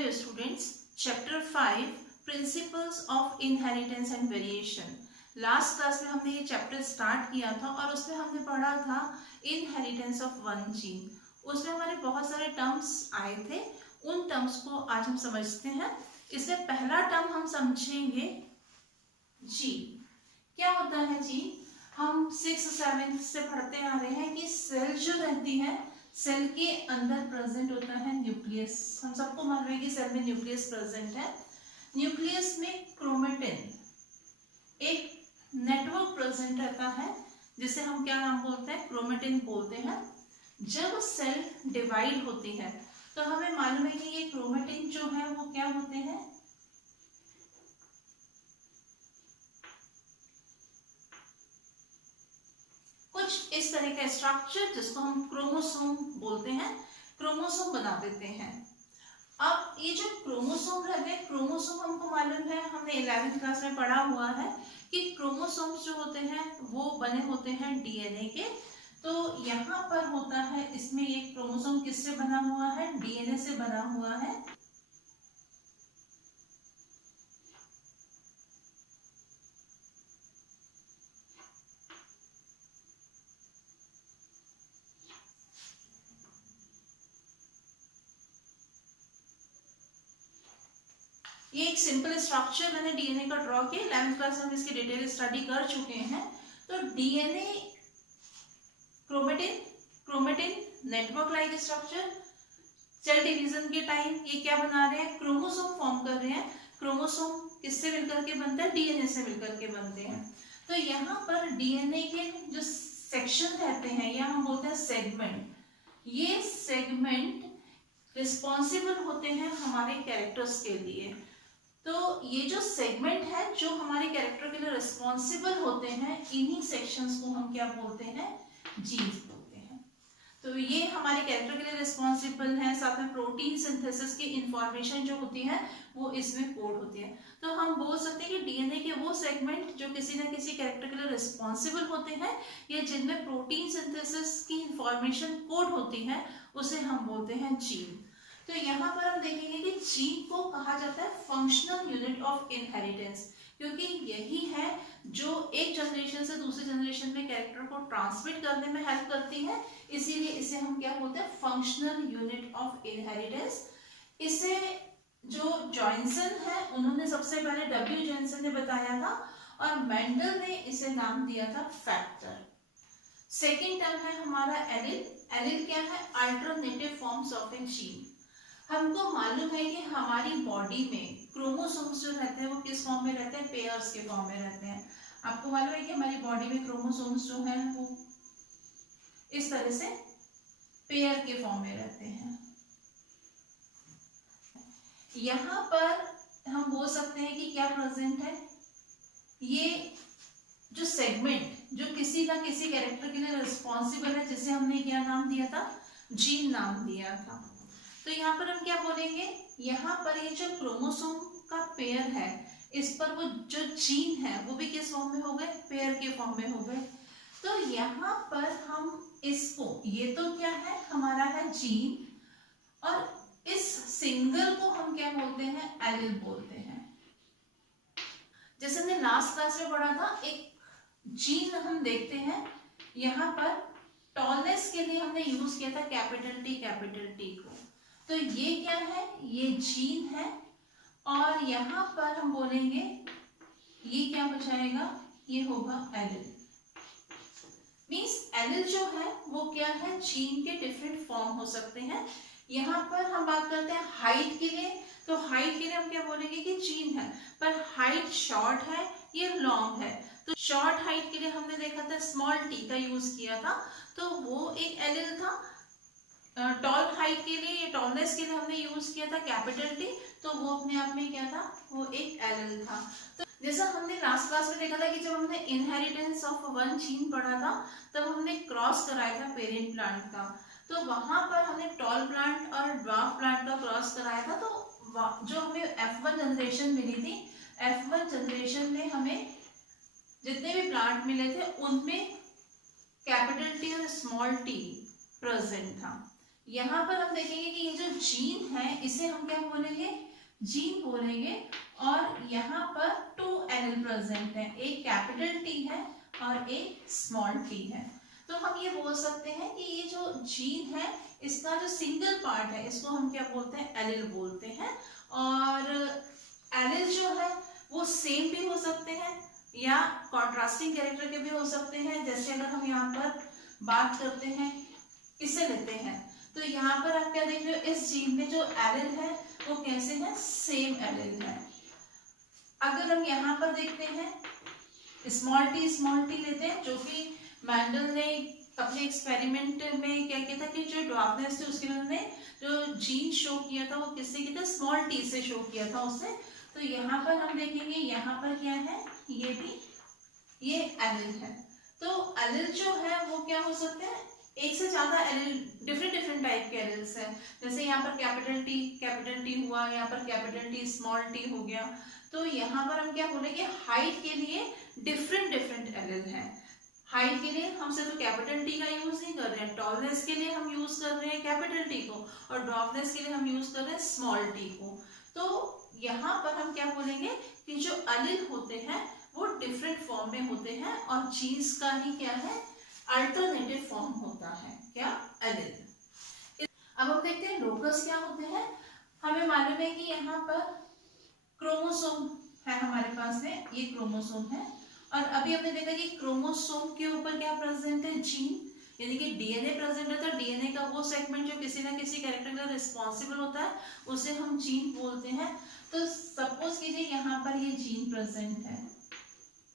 Hello students, chapter 5 Principles of Inheritance and Variation। Last class में हमने ये chapter start किया था और उसमें हमने पढ़ा था इनहेरिटेंस ऑफ वन जीन। उसमें हमारे बहुत सारे टर्म्स आए थे, उन टर्म्स को आज हम समझते हैं। इसमें पहला टर्म हम समझेंगे जीन। क्या होता है जीन? हम 6-7 से पढ़ते आ रहे हैं कि सेल जो रहती है, सेल के अंदर प्रेजेंट होता है न्यूक्लियस। हम सबको मालूम है कि सेल में न्यूक्लियस प्रेजेंट है। न्यूक्लियस में क्रोमेटिन एक नेटवर्क प्रेजेंट रहता है जिसे हम क्या नाम बोलते हैं? क्रोमेटिन बोलते हैं। जब सेल डिवाइड होती है तो हमें मालूम है कि ये क्रोमेटिन जो है वो क्या होते हैं? कुछ इस तरह का स्ट्रक्चर जिसको हम क्रोमोसोम बोलते हैं, क्रोमोसोम बना देते हैं। अब ये जो क्रोमोसोम रहते हैं, क्रोमोसोम हमको मालूम है, हमने 11th क्लास में पढ़ा हुआ है कि क्रोमोसोम्स जो होते हैं वो बने होते हैं डीएनए के। तो यहाँ पर होता है, इसमें ये क्रोमोसोम किससे बना हुआ है? डीएनए से बना हुआ है। ये एक सिंपल स्ट्रक्चर मैंने डीएनए का ड्रॉ किया। 11th क्लास में हम इसकी डिटेल स्टडी कर चुके हैं। तो DNA chromatin network like structure. Cell division के टाइम ये क्या बना रहे हैं? क्रोमोसोम फॉर्म कर रहे हैं। क्रोमोसोम किससे मिलकर के बनता है? डीएनए से मिलकर के बनते हैं। तो यहाँ पर डीएनए के जो सेक्शन रहते हैं या हम बोलते हैं सेगमेंट, ये सेगमेंट रिस्पॉन्सिबल होते हैं हमारे कैरेक्टर्स के लिए। तो ये जो सेगमेंट है जो हमारे कैरेक्टर के लिए रिस्पॉन्सिबल होते हैं, इन्हीं सेक्शंस को हम क्या बोलते हैं? जीन्स बोलते हैं। तो ये हमारे कैरेक्टर के लिए रिस्पॉन्सिबल है। साथ में प्रोटीन सिंथेसिस की इंफॉर्मेशन जो होती है वो इसमें कोड होती है। तो हम बोल सकते हैं कि डीएनए के वो सेगमेंट जो किसी न किसी कैरेक्टर के लिए रिस्पॉन्सिबल होते हैं या जिनमें प्रोटीन सिंथेसिस की इंफॉर्मेशन कोड होती है, उसे हम बोलते हैं जीन। तो यहाँ पर हम देखेंगे कि जीन को कहा जाता है फंक्शनल यूनिट ऑफ इनहेरिटेंस, क्योंकि यही है जो एक जनरेशन से दूसरी जनरेशन में कैरेक्टर को ट्रांसमिट करने में हेल्प करती है। इसीलिए इसे हम क्या बोलते हैं? Functional unit of inheritance. इसे जो जॉनसन है उन्होंने सबसे पहले डब्ल्यू जॉनसन ने बताया था और मेंडल ने इसे नाम दिया था फैक्टर। सेकेंड टर्म है हमारा एलिल। एलिल क्या है? Alternative forms of A gene. हमको मालूम है कि हमारी बॉडी में क्रोमोसोम्स जो रहते हैं वो किस फॉर्म में रहते हैं? पेयर्स के फॉर्म में रहते हैं। आपको मालूम है कि हमारी बॉडी में क्रोमोसोम्स जो हैं वो इस तरह से पेयर के फॉर्म में रहते हैं। यहाँ पर हम बोल सकते हैं कि क्या प्रेजेंट है? ये जो सेगमेंट जो किसी ना किसी कैरेक्टर के लिए रिस्पॉन्सिबल है, जिसे हमने क्या नाम दिया था? जीन नाम दिया था। तो यहाँ पर हम क्या बोलेंगे? यहाँ पर ये जो क्रोमोसोम का पेयर है, इस पर वो जो जीन है वो भी किस फॉर्म में हो गए? पेयर के फॉर्म में हो गए। तो यहाँ पर हम इसको, ये तो क्या है? हमारा है जीन, और इस सिंगल को हम क्या बोलते हैं? एलिल बोलते हैं। जैसे हमने लास्ट क्लास में पढ़ा था, एक जीन हम देखते हैं यहाँ पर टॉलनेस के लिए हमने यूज किया था कैपिटल टी को। तो ये क्या है? ये जीन है। और यहाँ पर हम बोलेंगे ये क्या हो जाएगा? ये होगा एलिल। मींस एलिल जो है वो क्या है? जीन के डिफरेंट फॉर्म हो सकते हैं। यहाँ पर हम बात करते हैं हाइट के लिए। तो हाइट के लिए हम क्या बोलेंगे कि जीन है, पर हाइट शॉर्ट है ये लॉन्ग है। तो शॉर्ट हाइट के लिए हमने देखा था स्मॉल टी का यूज किया था, तो वो एक एलिल था। टॉल हाइट के लिए, टॉलनेस के लिए हमने यूज किया था कैपिटल टी, तो वो अपने आप में क्या था? वो एक एलिल था। तो जैसा हमने लास्ट क्लास में देखा था कि जब हमने इनहेरिटेंस ऑफ वन जीन पढ़ा था, तब हमने क्रॉस कराया था पेरेंट प्लांट का। तो वहां पर हमने टॉल प्लांट और ड्वार्फ प्लांट का क्रॉस कराया था। तो जो हमें F1 जनरेशन मिली थी, F1 जनरेशन में हमें जितने भी प्लांट मिले थे उनमें कैपिटल टी और स्मॉल टी प्रेजेंट था। यहाँ पर हम देखेंगे कि ये जो जीन है इसे हम क्या बोलेंगे, जीन बोलेंगे। और यहाँ पर 2 एलील प्रेजेंट है, एक कैपिटल टी है और एक स्मॉल टी है। तो हम ये बोल सकते हैं कि ये जो जीन है इसका जो सिंगल पार्ट है इसको हम क्या बोलते हैं, एलील बोलते हैं। और एलील जो है वो सेम भी हो सकते हैं या कॉन्ट्रास्टिंग कैरेक्टर के भी हो सकते हैं। जैसे अगर हम यहाँ पर बात करते हैं, इसे लेते हैं, तो यहाँ पर आप क्या देख रहे हो, इस जीन में जो एलील है वो कैसे है, सेम एलील है। अगर हम यहाँ पर देखते हैं स्मॉल टी लेते हैं, जो कि मैंडल ने अपने एक्सपेरिमेंट में क्या किया था कि जो ड्वार्फनेस थी उसके लिए उन्होंने जो जीन शो किया था वो किससे किया था, स्मॉल टी से शो किया था उससे। तो यहाँ पर हम देखेंगे यहाँ पर क्या है, ये भी ये एलील है। तो एलील जो है वो क्या हो सकते हैं, एक से ज्यादा एलील, डिफरेंट टाइप के एलील्स हैं। जैसे यहाँ पर कैपिटल टी हुआ, यहाँ पर कैपिटल टी स्मॉल टी हो गया। तो यहाँ पर हम क्या बोलेंगे, हाइट के लिए डिफरेंट एलील हैं। हाइट के लिए हम सिर्फ कैपिटल टी का यूज नहीं कर रहे हैं, टॉलनेस के लिए हम यूज कर रहे हैं कैपिटल टी को, और ड्वार्फनेस के लिए हम यूज कर रहे हैं स्मॉल टी को। तो यहाँ पर हम क्या बोलेंगे कि जो एलील होते हैं वो डिफरेंट फॉर्म में होते हैं और जीन्स का ही क्या है, अल्टरनेटिव फॉर्म होता है, क्या, एलील। अब हम देखते हैं लोकस क्या होते हैं। हमें मालूम है कि यहाँ पर क्रोमोसोम है हमारे पास में, ये क्रोमोसोम है। और अभी हमने देखा कि क्रोमोसोम के ऊपर क्या प्रेजेंट है, जीन, यानी कि डीएनए प्रेजेंट है। तो डीएनए का वो सेगमेंट जो किसी ना किसी कैरेक्टर का रिस्पॉन्सिबल होता है उसे हम जीन बोलते हैं। तो सपोज कीजिए यहाँ पर ये जीन प्रेजेंट है,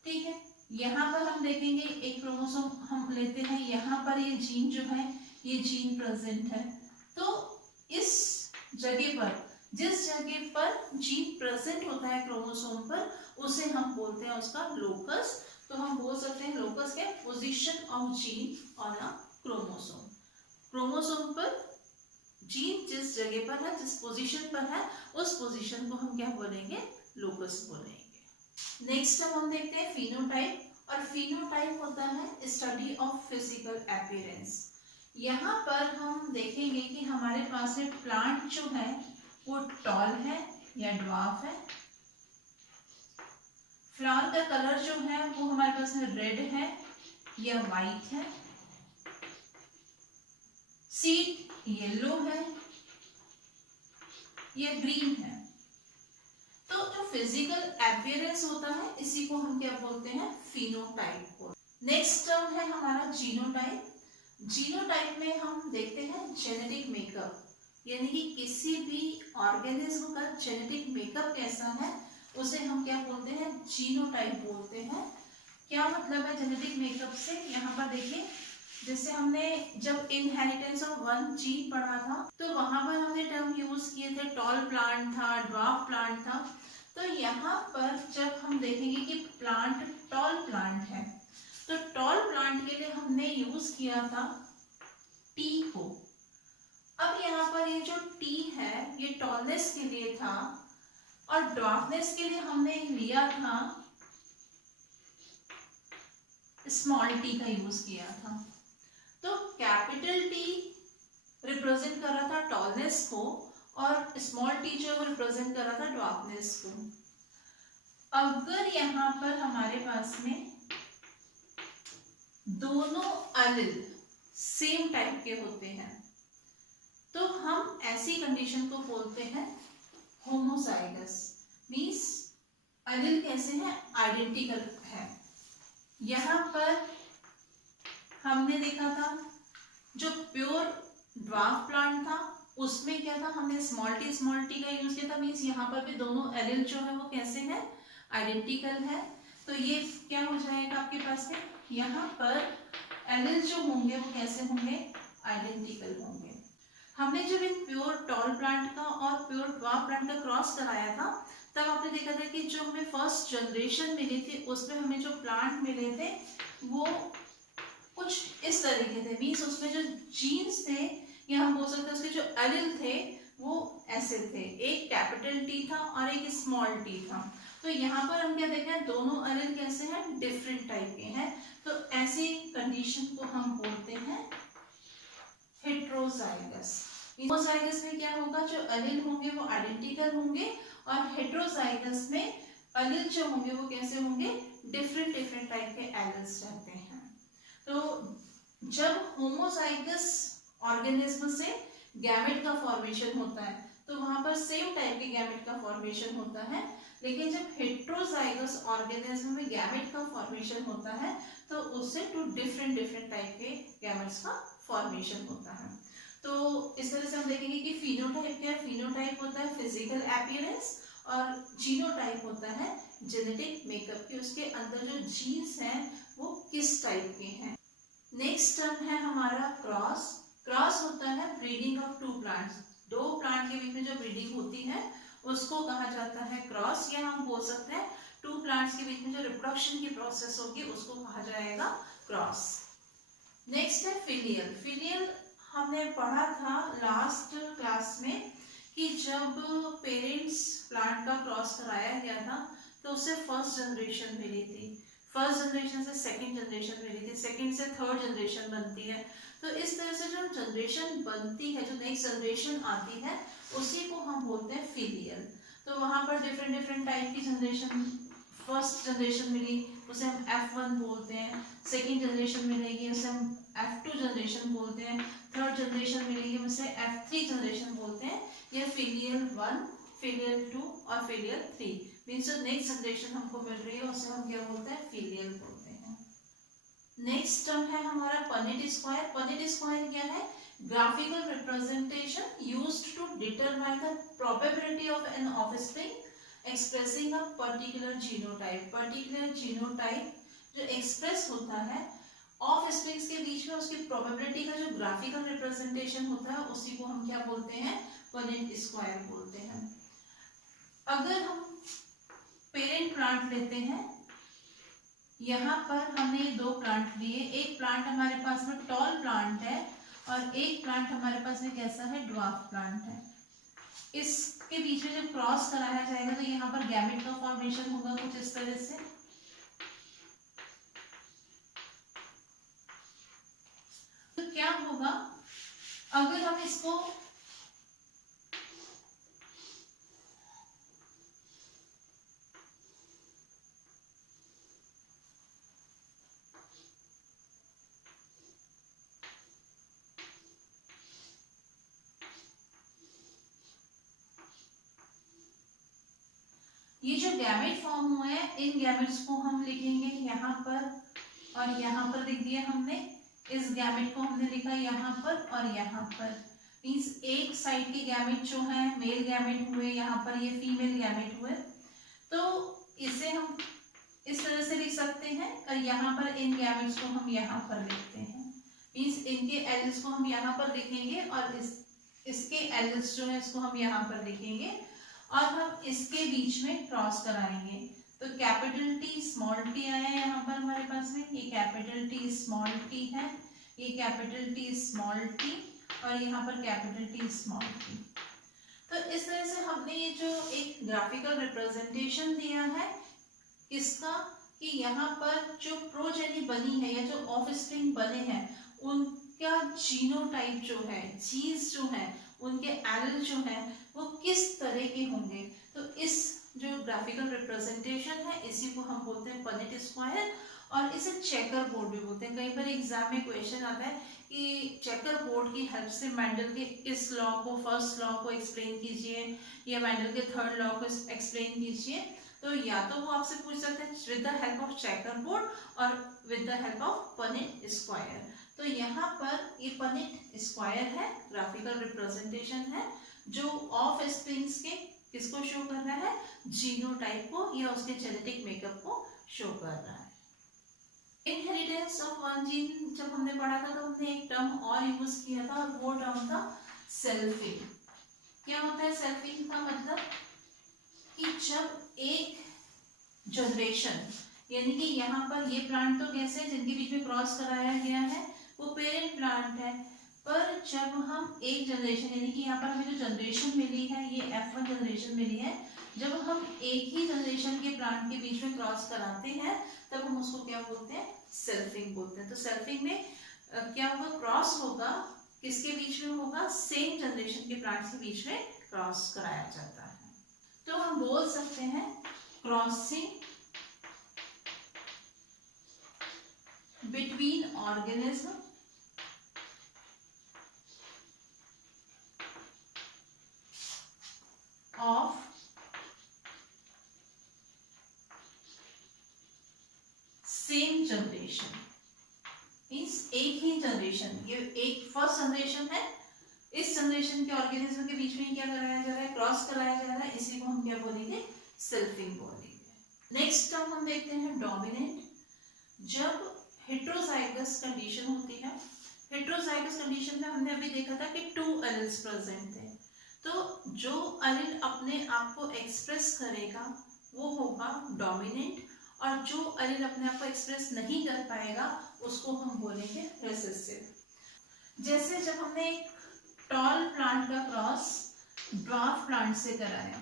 ठीक है। यहाँ पर हम देखेंगे एक क्रोमोसोम हम लेते हैं, यहाँ पर ये जीन जो है ये जीन प्रेजेंट है। तो इस जगह पर, जिस जगह पर जीन प्रेजेंट होता है क्रोमोसोम पर, उसे हम बोलते हैं उसका लोकस। तो हम बोल सकते हैं लोकस के position of gene on a chromosome. Chromosome पर जीन जिस जगह पर है, जिस पोजीशन पर है, उस पोजीशन को हम क्या बोलेंगे, लोकस बोलेंगे। नेक्स्ट हम देखते हैं फिनोटाइप। और फिनोटाइप होता है स्टडी ऑफ फिजिकल अपीयरेंस। यहाँ पर हम देखेंगे कि हमारे पास में प्लांट जो है वो टॉल है या ड्वार्फ है। फ्लावर का कलर जो है वो हमारे पास में रेड है या वाइट है। सीड येलो है या ग्रीन है। तो जो फिजिकल अपीयरेंस होता है इसी को हम क्या बोलते हैं, फिनोटाइप। नेक्स्ट टर्म है हमारा जीनोटाइप। जीनोटाइप में हम देखते हैं जेनेटिक मेकअप, यानी कि किसी भी ऑर्गेनिज्म का जेनेटिक मेकअप कैसा है उसे हम क्या बोलते हैं, जीनोटाइप बोलते हैं। क्या मतलब है जेनेटिक मेकअप से, यहाँ पर देखिए, जैसे हमने जब इनहेरिटेंस ऑफ वन जीन पढ़ा था तो वहां पर हमने टर्म यूज किए थे, टॉल प्लांट था, ड्वार्फ प्लांट था। तो यहाँ पर जब हम देखेंगे कि प्लांट टॉल प्लांट है, तो टॉल प्लांट के लिए हमने यूज किया था टी को। अब यहाँ पर ये जो टी है ये टॉलनेस के लिए था, और ड्वार्फनेस के लिए हमने लिया था स्मॉल टी का यूज किया था। तो कैपिटल टी रिप्रेजेंट कर रहा था टॉलनेस को, और स्मॉल टी जो है वो रिप्रेजेंट कर रहा था ड्वार्फनेस को। अगर यहाँ पर हमारे पास में दोनों एलील सेम टाइप के होते हैं तो हम ऐसी कंडीशन को बोलते हैं होमोजाइगस। मींस एलील कैसे हैं, आइडेंटिकल है। यहाँ पर हमने देखा था जो प्योर ड्वार्फ प्लांट था उसमें क्या था, हमने स्मॉल टी का यूज किया था। मींस यहाँ पर भी दोनों एलील जो है वो कैसे हैं, आइडेंटिकल है। तो ये क्या हो जाएगा आपके पास में, यहाँ पर एलील जो होंगे वो कैसे होंगे, आइडेंटिकल होंगे। हमने जब एक प्योर टॉल प्लांट का और प्योर ड्वार्फ प्लांट का क्रॉस कराया था तब आपने देखा था कि जो हमें फर्स्ट जनरेशन मिली थी उसमें हमें जो प्लांट मिले थे वो कुछ इस तरीके थे। मीन्स उसमें जो जीन्स थे या हम बोल सकते हैं उसके जो एलील थे वो ऐसे थे, एक कैपिटल टी था और एक स्मॉल टी था। तो यहाँ पर हम क्या देख रहे हैं, दोनों एलील कैसे हैं, डिफरेंट टाइप के हैं। तो ऐसी कंडीशन को हम बोलते हैं हेट्रोजाइगस। होमोजाइगस में क्या होगा, जो अलील होंगे वो आइडेंटिकल होंगे, और हेट्रोजाइगस में अलील जो होंगे वो कैसे होंगे, डिफरेंट डिफरेंट टाइप के एलील्स रहते हैं। तो जब होमोजाइगस ऑर्गेनिज्म से गैमेट का फॉर्मेशन होता है तो वहां पर सेम टाइप के गैमेट का फॉर्मेशन होता है, लेकिन जब हेट्रोजाइगस ऑर्गेनिज्म में गैमेट का फॉर्मेशन होता है तो उससे टू डिफरेंट डिफरेंट टाइप के गैमेट्स का फॉर्मेशन होता है। तो इस तरह से हम देखेंगे कि फिनोटाइप क्या है। फिनोटाइप होता है फिजिकल अपीयरेंस, और जीनोटाइप होता है जेनेटिक मेकअप, कि उसके अंदर जो जीन्स हैं वो किस टाइप के हैं। नेक्स्ट टर्म है हमारा क्रॉस। क्रॉस होता है ब्रीडिंग ऑफ टू प्लांट्स, दो प्लांट के बीच में जो ब्रीडिंग होती है उसको कहा जाता है क्रॉस, या हम बोल सकते हैं टू प्लांट्स के बीच में जो रिप्रोडक्शन की प्रोसेस होगी उसको कहा जाएगा क्रॉस। नेक्स्ट है फिलियल। फिलियल हमने पढ़ा था लास्ट क्लास में कि जब पेरेंट्स प्लांट का क्रॉस कराया गया था तो उसे फर्स्ट जनरेशन मिली थी, फर्स्ट जनरेशन से सेकंड जनरेशन मिली थी, सेकंड से थर्ड जनरेशन बनती है। तो इस तरह से जो जनरेशन बनती है, जो नेक्स्ट जनरेशन आती है, उसी को हम बोलते हैं फिलियल। तो वहां पर डिफरेंट डिफरेंट टाइप की जनरेशन, फर्स्ट जनरेशन मिली उसे हम F1 बोलते हैं, सेकंड जनरेशन मिलेगी उसे हम F2 जनरेशन बोलते हैं, थर्ड जनरेशन मिलेगी उसे F3 जनरेशन बोलते हैं। ये फिलियल 1, फिलियल 2 और फिलियल 3 मीन्स जो नेक्स्ट जनरेशन हमको मिल रही है उसे हम क्या बोलते हैं, फिलियल बोलते हैं। नेक्स्ट टर्म है हमारा पनेट स्क्वायर। पनेट स्क्वायर क्या है, graphical representation used to determine the probability of an offspring expressing a particular genotype. Particular genotype जो एक्सप्रेस होता है ऑफ स्प्रिंग्स के बीच में, उसकी प्रोबेबिलिटी का जो ग्राफिकल रिप्रेजेंटेशन होता है उसी को हम क्या बोलते हैं, पनेट स्क्वायर बोलते हैं। अगर हम पेरेंट प्लांट लेते हैं, यहाँ पर हमने दो प्लांट लिए, एक प्लांट हमारे पास में टॉल प्लांट है और एक प्लांट हमारे पास में कैसा है, ड्वार्फ प्लांट है। इसके बीच में जब क्रॉस कराया जाएगा तो यहाँ पर गैमेट का फॉर्मेशन होगा कुछ इस तरह से। तो क्या होगा अगर हम इसको ये जो गैमेट फॉर्म हुए हैं इन गैमेट्स को हम लिखेंगे यहाँ पर, और यहाँ पर लिख दिया हमने, इस गैमेट को हमने लिखा यहाँ पर और यहाँ पर। मीन्स एक साइड के गैमेट जो है मेल गैमेट हुए, यहाँ पर ये फीमेल गैमेट हुए। तो इसे हम इस तरह से लिख सकते हैं, और यहाँ पर इन गैमेट्स को हम यहाँ पर लिखते हैं। मीन्स इनके एलिल्स को हम यहाँ पर लिखेंगे और इसके एलिल्स जो है इसको हम यहाँ पर लिखेंगे, और हम इसके बीच में क्रॉस कराएंगे। तो कैपिटल टी स्मॉल टी आया है यहाँ पर हमारे पास में, ये कैपिटल टी स्मॉल टी है, ये कैपिटल टी स्मॉल टी और यहाँ पर कैपिटल टी स्मॉल टी। तो इस तरह से हमने ये जो एक ग्राफिकल रिप्रेजेंटेशन दिया है इसका, कि यहाँ पर जो प्रोजेनी बनी है या जो ऑफस्प्रिंग बने हैं उनका जीनोटाइप जो है, जीन्स जो है, उनके एलील जो है वो किस तरह के होंगे। तो इस जो ग्राफिकल रिप्रेजेंटेशन है इसी को हम बोलते हैं पनेट स्क्वायर, और इसे चेकर बोर्ड भी बोलते हैं। कई बार एग्जाम में क्वेश्चन आता है कि चेकर बोर्ड की हेल्प से मेंडल के इस लॉ को, फर्स्ट लॉ को एक्सप्लेन कीजिए या मेंडल के थर्ड लॉ को एक्सप्लेन कीजिए। तो या तो वो आपसे पूछ सकते हैं with the help of checker board और with the help of Punnett square. तो यहाँ पर ये पनेट स्क्वायर है, ग्राफिकल रिप्रेजेंटेशन है जो ऑफ स्प्रिंग्स के किसको शो कर रहा है, जीनोटाइप को या उसके जेनेटिक मेकअप को शो कर रहा है। इनहेरिटेंस ऑफ वन जीन जब हमने पढ़ा था तो हमने एक टर्म और यूज किया था और वो टर्म था सेल्फिंग। क्या होता है सेल्फिंग का मतलब, कि जब एक जनरेशन, यानी कि यहाँ पर ये प्लांट तो कैसे जिनके बीच में क्रॉस कराया गया है वो पेरेंट प्लांट है, पर जब हम एक जनरेशन, यानी कि यहाँ पर हमें जो जनरेशन मिली है ये F1 जनरेशन मिली है, जब हम एक ही जनरेशन के प्लांट के बीच में क्रॉस कराते हैं तब हम उसको क्या बोलते हैं, सेल्फिंग बोलते हैं। तो सेल्फिंग में क्या होगा, क्रॉस होगा किसके बीच में होगा, सेम जनरेशन के प्लांट्स के बीच में क्रॉस कराया जाता है। तो हम बोल सकते हैं crossing between organism of same generation, means एक ही जनरेशन, ये एक फर्स्ट जनरेशन है, इस जनरेशन के ऑर्गेनिज्म के बीच में क्या कराया जा रहा है, क्रॉस कराया जा रहा है, इसी को हम क्या बोलेंगे, सेल्फिंग बोलेंगे। नेक्स्ट टर्म हम देखते हैं डोमिनेंट। जब हेट्रोजाइगस कंडीशन होती है, हेट्रोजाइगस कंडीशन में हमने अभी देखा था कि 2 एलील्स प्रेजेंट थे, तो जो एलील अपने आप को एक्सप्रेस करेगा वो होगा डोमिनेंट, और जो एलील अपने आप को एक्सप्रेस नहीं कर पाएगा उसको हम बोलेंगे रिसेसिव। जैसे जब हमने एक टॉल प्लांट का क्रॉस ड्वार्फ प्लांट से कराया,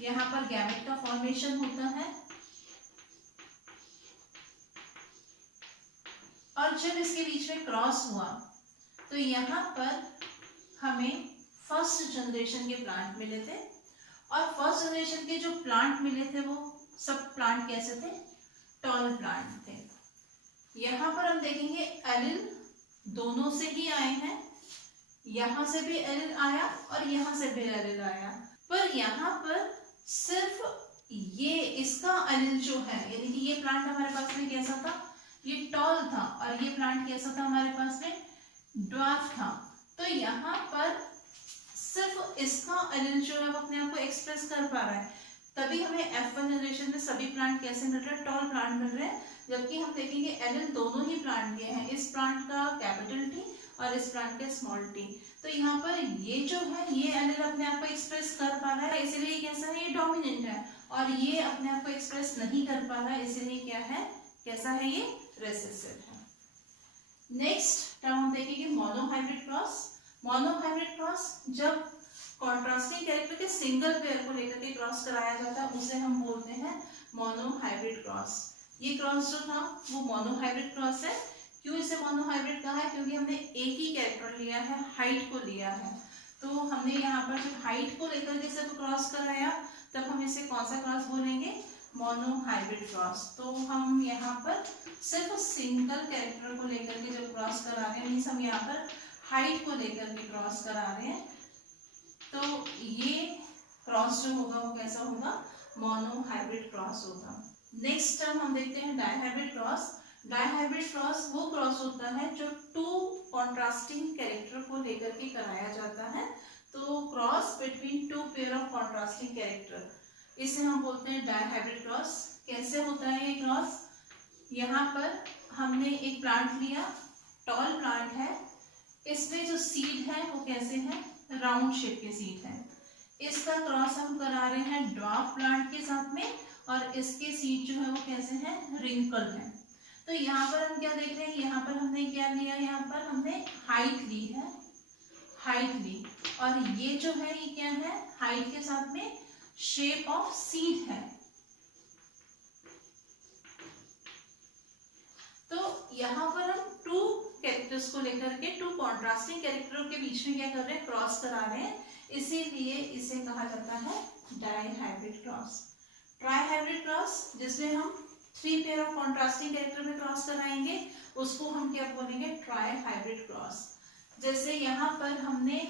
यहाँ पर गैमेट का फॉर्मेशन होता है, और जब इसके बीच में क्रॉस हुआ तो यहाँ पर हमें फर्स्ट जनरेशन के प्लांट मिले थे, और फर्स्ट जनरेशन के जो प्लांट मिले थे वो सब प्लांट कैसे थे, टॉल प्लांट थे। यहाँ पर हम देखेंगे एलील दोनों से ही आए हैं, यहाँ से भी एलील आया और यहाँ से भी एलील आया, पर यहाँ पर सिर्फ ये इसका एलील जो है, यानी कि ये प्लांट हमारे पास में कैसा था, ये टॉल था, और ये प्लांट कैसा था हमारे पास में, ड्वार्फ था। तो यहाँ पर सिर्फ इसका एलील जो है वो अपने आप को एक्सप्रेस कर पा रहा है, तभी हमें F1 जनरेशन में सभी प्लांट कैसे मिल रहे हैं, टॉल प्लांट मिल रहे हैं, जबकि हम देखेंगे एलील दोनों ही प्लांट के हैं, इस प्लांट का कैपिटल टी और इस प्लांट का स्मॉल टी। तो यहाँ पर ये जो है ये एलील अपने आप को एक्सप्रेस कर पा रहा है, इसीलिए कैसा है, ये डोमिनेंट है, और ये अपने आप को एक्सप्रेस नहीं कर पा रहा है, इसीलिए क्या है, कैसा है, ये रिसेसिव है। नेक्स्ट टर्म हम देखेंगे मोनोहाइब्रिड क्रॉस। मोनोहाइब्रिड क्रॉस जब कॉन्ट्रास्टिंग कैरेक्टर के सिंगल पेयर को लेकर के क्रॉस कराया जाता है उसे हम बोलते हैं मोनोहाइब्रिड क्रॉस। ये क्रॉस जो था वो मोनोहाइब्रिड क्रॉस है। क्यों इसे मोनोहाइब्रिड कहा है, क्योंकि हमने एक ही कैरेक्टर लिया है, हाइट को लिया है, तो हमने यहाँ पर जब हाइट को लेकर के सिर्फ क्रॉस कराया तब हम इसे कौन सा क्रॉस बोलेंगे, मोनोहाइब्रिड क्रॉस। तो हम यहाँ पर सिर्फ सिंगल कैरेक्टर को लेकर के जब क्रॉस करा रहे हैं, मीन्स हम यहाँ पर हाइट को लेकर के क्रॉस करा रहे हैं, तो ये क्रॉस जो होगा वो कैसा होगा, मोनोहाइब्रिड क्रॉस होगा। नेक्स्ट टर्म हम देखते हैं डायहाइब्रिड क्रॉस। डायहाइब्रिड क्रॉस वो क्रॉस होता है जो 2 कॉन्ट्रास्टिंग कैरेक्टर को लेकर के कराया जाता है, तो cross between 2 pair of contrasting character, इसे हम बोलते हैं डायहाइब्रिड क्रॉस। कैसे होता है ये क्रॉस, यहाँ पर हमने एक प्लांट लिया, टॉल प्लांट है, इसमें जो सीड है वो कैसे है, राउंड शेप के सीड है, इसका क्रॉस हम करा रहे हैं ड्वार्फ प्लांट के साथ में, और इसके सीड जो है वो कैसे हैं, रिंकल है। तो यहाँ पर हम क्या देख रहे हैं, यहाँ पर हमने क्या लिया, यहाँ पर हमने हाइट ली है, हाइट ली, और ये जो है ये क्या है, हाइट के साथ में शेप ऑफ सीड है। तो यहाँ पर हम 2 कैरेक्टर्स को लेकर के 2 कॉन्ट्रास्टिंग कैरेक्टरों के बीच में क्या कर रहे हैं, क्रॉस करा रहे हैं, इसीलिए इसे कहा जाता है डायहाइब्रिड क्रॉस। ट्राइहाइब्रिड क्रॉस जिसमें हम 3 पेयर ऑफ कॉन्ट्रास्टिंग कैरेक्टर में क्रॉस कराएंगे उसको हम क्या बोलेंगे, ट्राइहाइब्रिड क्रॉस। जैसे यहाँ पर हमने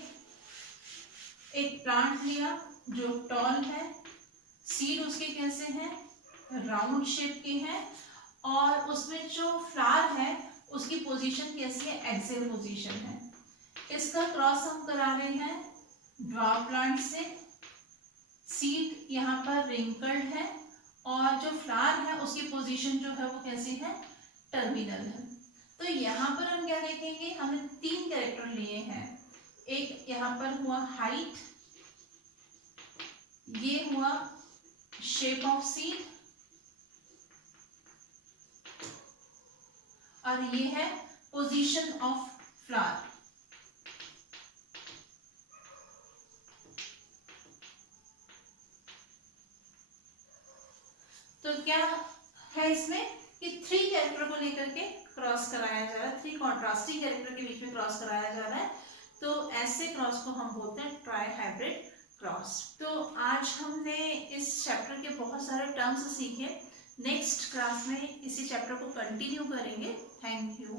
एक प्लांट लिया जो टॉल है, सीड उसके कैसे हैं, राउंड शेप के हैं, और उसमें जो फ्लावर है उसकी पोजीशन कैसी है, एक्सियल पोजीशन है। इसका क्रॉस हम करा रहे हैं ड्वार्फ प्लांट से, सीड यहाँ पर रिंकल्ड है, और जो फ्लावर है उसकी पोजीशन जो है वो कैसी है, टर्मिनल है। तो यहाँ पर हम क्या देखेंगे, हमने 3 कैरेक्टर लिए हैं, एक यहाँ पर हुआ हाइट, ये हुआ शेप ऑफ सीड, और ये है पोजीशन ऑफ फ्लावर। तो क्या है इसमें, कि 3 कैरेक्टर को लेकर के क्रॉस कराया जा रहा है, 3 कॉन्ट्रास्टिंग कैरेक्टर के बीच में क्रॉस कराया जा रहा है, तो ऐसे क्रॉस को हम बोलते हैं ट्राई हाइब्रिड क्रॉस। तो आज हमने इस चैप्टर के बहुत सारे टर्म्स सीखे। नेक्स्ट क्लास में इसी चैप्टर को कंटिन्यू करेंगे। Thank you.